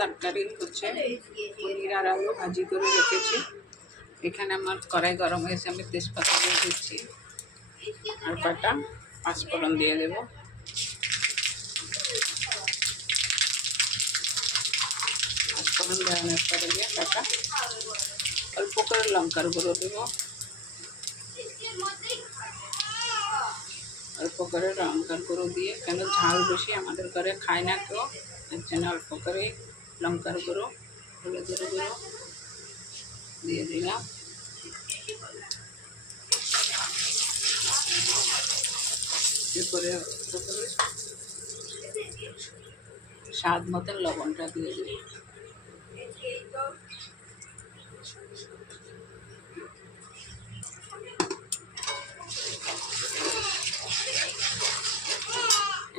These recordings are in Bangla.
তরকারি হচ্ছে পনির আর আলু ভাজি করে রেখেছি। এখানে আমার কড়াই গরম হয়েছে, আমি তেজপাতা দিয়ে দিচ্ছি আর কটা পাঁচফোড়ন দিয়ে দেব। পাঁচফোড়ন দেওয়ানোর পরে দিয়ে কটা অল্প করে লঙ্কার গুঁড়ো দেবো, অল্প করে লঙ্কার গুঁড়ো দিয়ে, কেন ঝাল বেশি আমাদের ঘরে খায় না কেউ, এর জন্য অল্প করে লঙ্কার গুঁড়ো হলুদের গুঁড়ো দিয়ে দিলাম। এরপরে স্বাদ মতন লবণটা দিয়ে দিই।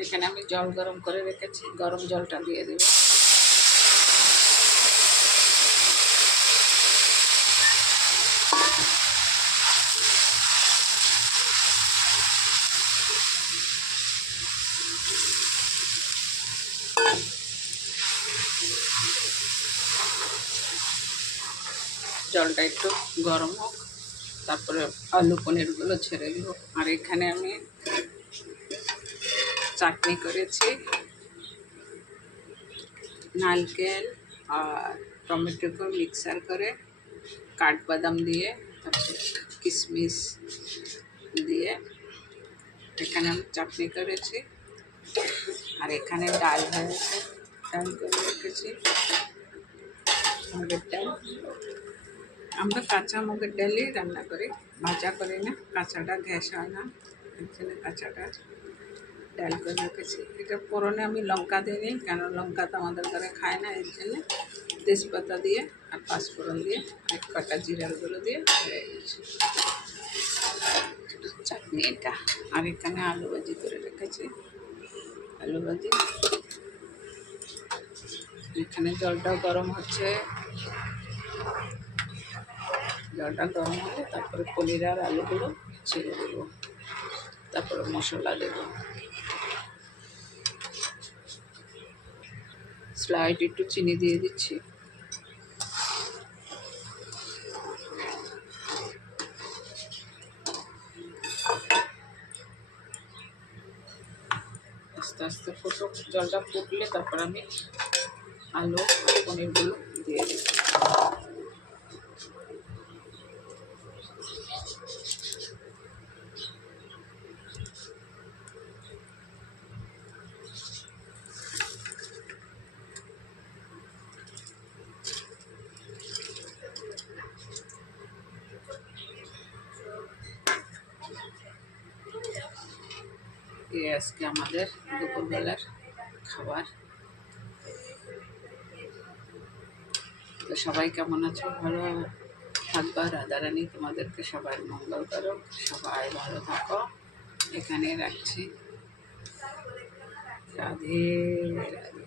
এখানে আমি জল গরম করে রেখেছি, গরম জলটা দিয়ে দেব। জলটা একটু গরম হোক, তারপরে আলু পনিরগুলো ছেড়ে দেবো। আর এখানে আমি চাটনি করেছি, নারকেল আর টমেটোকে মিক্সার করে কাঠবাদাম দিয়ে, তারপরে কিশমিশ দিয়ে এখানে আমি চাটনি করেছি। আর এখানে ডাল হয়েছে, ডাল করে রেখেছি, মুগের ডাল। আমরা কাঁচা মুগের ডালই রান্না করি, ভাজা করি না, কাঁচাটা গ্যাস হয় না, এর জন্য কাঁচাটা ডাল করে রেখেছি। এটা ফোড়নে আমি লঙ্কা দিইনি, কেন লঙ্কা তো আমাদের ঘরে খায় না, এর জন্য তেজপাতা দিয়ে আর পাঁচফোড়ন দিয়ে এক কটা জিরার গুঁড়ো দিয়ে হয়ে গেছে চাটনি এটা। আর এখানে আলু ভাজি করে রেখেছি, আলু ভাজি। এখানে জলটাও গরম হচ্ছে, জলটা গরম হলে তারপরে পনির আর আলুগুলো ছেড়ে দেবো, তারপরে মশলা দেবো। স্লাইড একটু চিনি দিয়ে দিচ্ছি। আস্তে আস্তে ফুটুক, জলটা ফুটলে তারপর আমি আলু আর পনিরগুলো দিয়ে দিই। এই আজকে আমাদের দুপুরবেলার খাবার। তো সবাই কেমন আছো? ভালো থাকবা, রাধারানী তোমাদেরকে সবাই মঙ্গল করো, সবাই ভালো থাকো। এখানে রাখছি। রাধে রাধে।